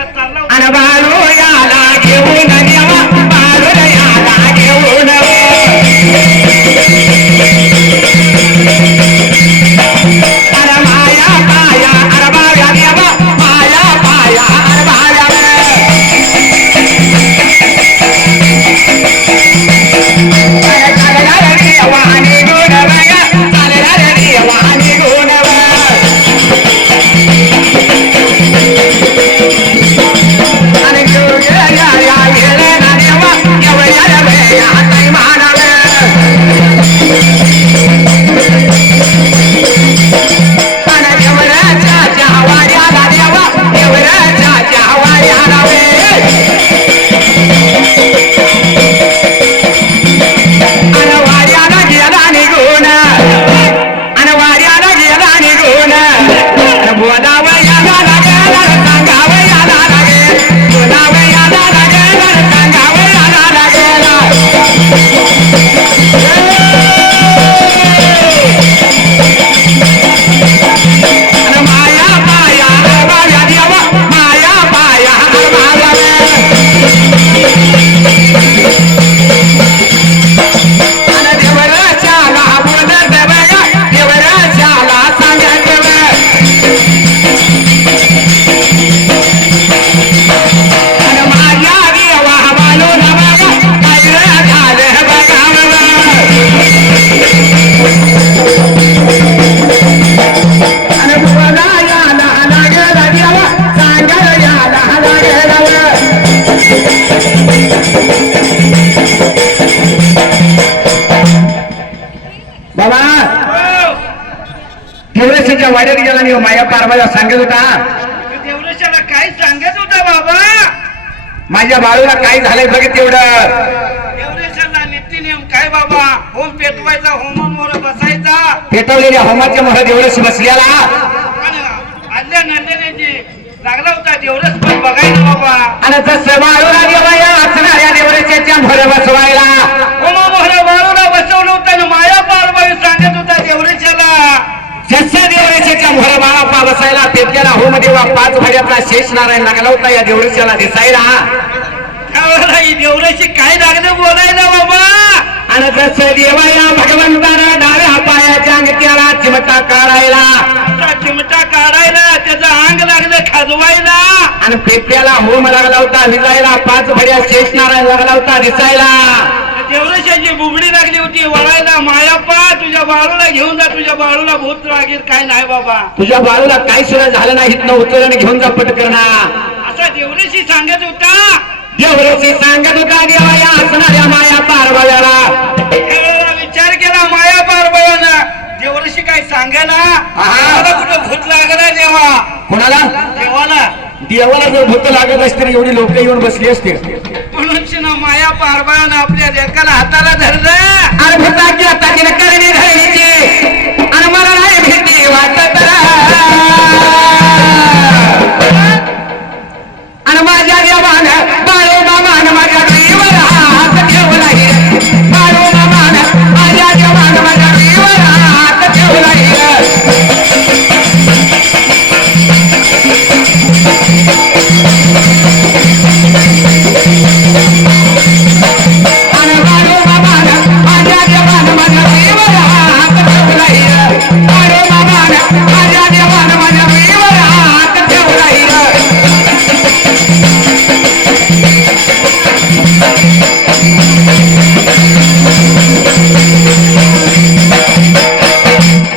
परत चालला होता. आणि बाळू याला घेऊन देवा बाळू याला घेऊन अरे माया पाया अरे बाळ्या देवा माया पाया अरे बाळ्या वाहनी गुण बघा चालला रे वाहनी गुण आणि या गेले ना देवा एवढ्या रे हाताई मानावे आणि एवढ्याच्या चहावाड्याला देवा एवढ्याच्या चहावाड्याला वे आणि वाड्याला गेला निघून आणि वाड्याला गेला निघून बोलावं याला लागेल सांगावं याला लागेल बोलावं याला लागेल सांगावं याला लागेल आणि माया पाया बाया देवा माया पाया बाया आणि देवराच्याला बोलत बघा देवराच्याला सांगत आणि माझ्या देवा बालून बघा काय झालं बघावं आणि बोला याला लागेल देवा सांगायला याला लागेल बाबा देवरेशाच्या वाड्यात गेला नाही माया पारबाला सांगत होता देवरेशाला काय सांगत होता बाबा. माझ्या बाळूला काय झालंय बघ तेवढं. देवरेशाला नीती नियम काय बाबा. होम पेटवायचा होमांवर बसायचा पेटवलेल्या होमाच्या मोहर देवरेश बसल्याला आणि आदल्या नंदनेची लागला होता देवरेश पण बघायला बाबा. आणि तसं बाळूला देवाया असणाऱ्या देवरेशाच्या मोहर बसवायला होमा मोहरा बाळूला बसवलं होतं आणि माया पारबाई सांगत होता देवरेशाला. जसं देवरेशाच्या मोहर बाळा बसायला पेटलेला होम देवा 5 भड्यातला शेष नारायण लागला होता या देवरेशाला दिसायला. त्यावेळेला ही देवरेशी काय लागलं बोलायला बाबा. आणि जसं देवाया भगवंतानं डाव्या पायाच्या अंगठ्याला चिमटा काढायला चिमटा काढायला त्याचं अंग लागलं खाजवायला आणि पेटल्याला होम लागला होता विजायला 5 भड्या शेष नारायण लागला होता दिसायला. देवरेशाची बुबडी लागली होती वळायला. मायाप्पा तुझ्या बाळूला घेऊन जा तुझ्या बाळूला भूत लागेल. काय नाही बाबा तुझ्या बाळूला काय सुद्धा झालं नाही इथनं उचलून घेऊन जा पटकना असा देवरेशी सांगत होता. देवरेशी सांगत होता देवाया असणाऱ्या माया पारबाळ्याला. त्यावेळेला विचार केला माया पारबाळानं देवरेशी काय सांगायला. मला कुठं भूत लागला देवा. कोणाला देवाला देवाला जर भूत लागत असते तर एवढी लोक येऊन बसली असते. म्हणून माया पारबाळानं आपल्या लेकाला हाताला धरलं. आणि भूताची आता तिने करणी धरायची आणि मला नाही भीती वाटत आणि माझ्या देवानं बाळू मामानं माझ्या देवाला हात ठेवलाय. बाळू मामानं माझ्या देवानं माझ्या देवाला हात ठेवलाय. आणि बाळू मामानं माझ्या देवानं माझ्या देवाला हात ठेवलाय. बाळू मामानं माझ्या देवानं माझ्या देवाला हात ठेवलाय.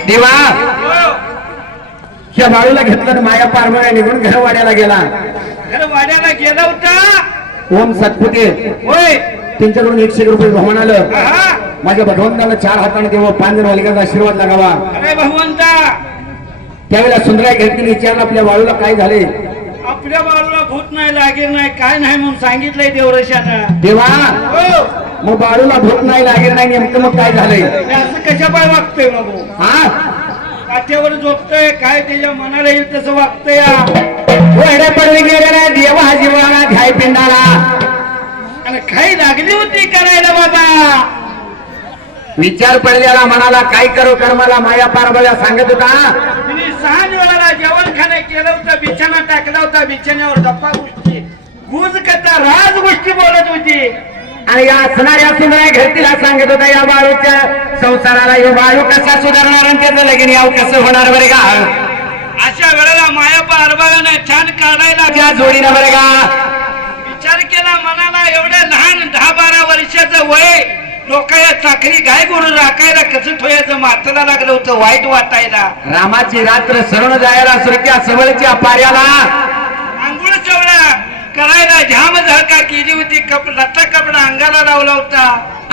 देवा या बाळूला घेतलं माया पारबळ्या निघून घरवाड्याला गेला. घर वाड्याला गेला होता. ओम सतपुते होय त्यांच्याकडून 100 रुपये बहुमान आलं. हा. माझ्या भगवंताला 4 हाताने देवा 5 जण वालिकांचा आशीर्वाद लागावा. अरे भगवंता त्यावेळेला सुंदराई घेतली विचारलं आपल्या बाळूला काय झाले. आपल्या बाळूला भूत नाही लागेल नाही काय नाही म्हणून सांगितलंय देवरेशानं. देवा हो मग बाळूला भूत नाही लागेल नाही नेमकं मग काय झालंय. असं कशा पाय वागतोय मग. हा काठ्यावर झोपतोय काय त्याच्या मनाला येईल तसं वागतोय. वेडे पडले गेले ना देवा जीवाला घाय पिंडाला आणि काही लागली होती करायला बाबा. विचार पडलेला म्हणाला काय करू कर्माला माया पार्वत्या सांगत होता. तिने 6 वेळाला जेवण खाणे केलं होतं, बिछाना टाकला होता, बिछाण्यावर गप्पा गोष्टी गुज कथा राज गोष्टी बोलत होती. आणि या असणाऱ्या सुंदर घरतीला सांगत होता या बाळूच्या संसाराला यो बाळू कसा सुधारणार आणि त्याचं लगीन याव कसं होणार बरे का. अशा वेळेला माया पार्वतीने छान काढायला त्या जोडीनं बरे का विचार केला मनाला. एवढे लहान 10-12 वर्षाचं वय लोकांना चाकरी गाय गुरु राखायला कसं ठोयाचं माताला लागलं होतं, वाईट वाटायला. रामाची रात्र सरण जायला सुरक्या सवळच्या पाऱ्याला आंघोळ चवळा करायला झाम झळका केली होती, लता कपडा अंगाला लावला होता.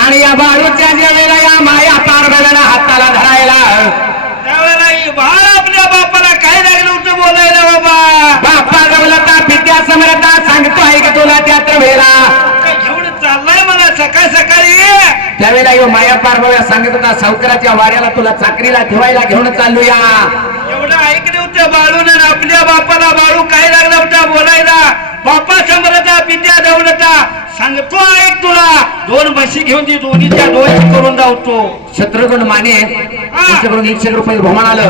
आणि या बाळूच्या वेळेला या माया पार्वतीला हाताला धरायला त्यावेळेला ही बाळ आपल्या बापाला काय लागलं होतं बोलायला. बाबा बाप्पा जवळता विद्या समरता सांगतो आहे की तुला त्यात्र वेळेला काय घेऊन चाललाय मला सकाळ सकाळी. त्यावेळेला यो माया पार्वत्या सांगत होता सावकाराच्या वाऱ्याला तुला चाकरीला ठेवायला घेऊन चालूया. एवढं ऐकलं होतं बाळून आपल्या बापाला बाळू काय लागला होता बोलायला. बापा समरता विद्या दौलता सांगतो ऐक तुला 2 म्हशी घेऊन ती दोन्हीच्या डोळ्यात करून धावतो. शत्रुघ्न माने त्यांच्याकडून 100 रुपये बहुमान आलं.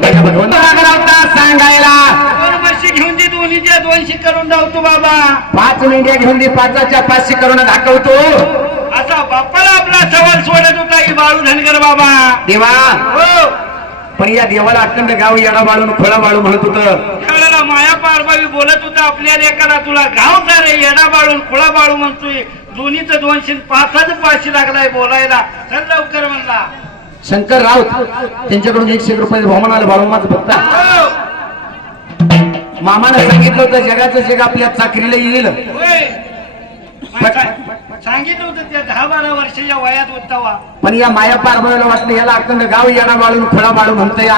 माझ्या भगवंता लागला होता सांगायला 2 म्हशी घेऊन ती दोन्हीच्या 200 करून धावतो. बाबा 5 मेंढ्या घेऊन ती 5च्या 500 करून दाखवतो. असा बापाला आपला सवाल सोडत होता ही बाळू धनगर बाबा. देवा हो पण या देवाला अखंड गाव येडा बाळून खोळा बाळू म्हणत होतं. त्यावेळेला माया पार्वती बोलत होता आपल्या लेकाला तुला गाव सारे येडा बाळून खुळा बाळू म्हणतोय. दोन्हीचं 200 5च 500 लागलाय बोलायला. चल लवकर म्हणला. शंकर राऊत त्यांच्याकडून 100 रुपये बहुमान आलं बाळूमाच बघता. हो. मामानं सांगितलं होतं जगाचं जग आपल्या चाकरीला येईल. होय. सांगितलं होतं त्या 10-12 वर्षाच्या वयात होता. पण या माया पार्वतीला वाटलं याला अखंड गाव येडा बाळून खोळा बाळू म्हणतो या.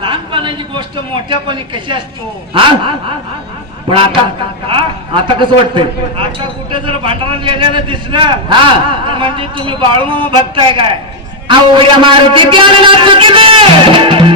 लहानपणाची गोष्ट मोठ्यापणी कशी असतो. हा पण आता हा? आता कसं वाटतंय. आता कुठे जर भांडारा गेल्यानं दिसलं हा तर म्हणजे तुम्ही बाळूमामा भक्ताय काय. आवड्या मारुती प्याला चुकीने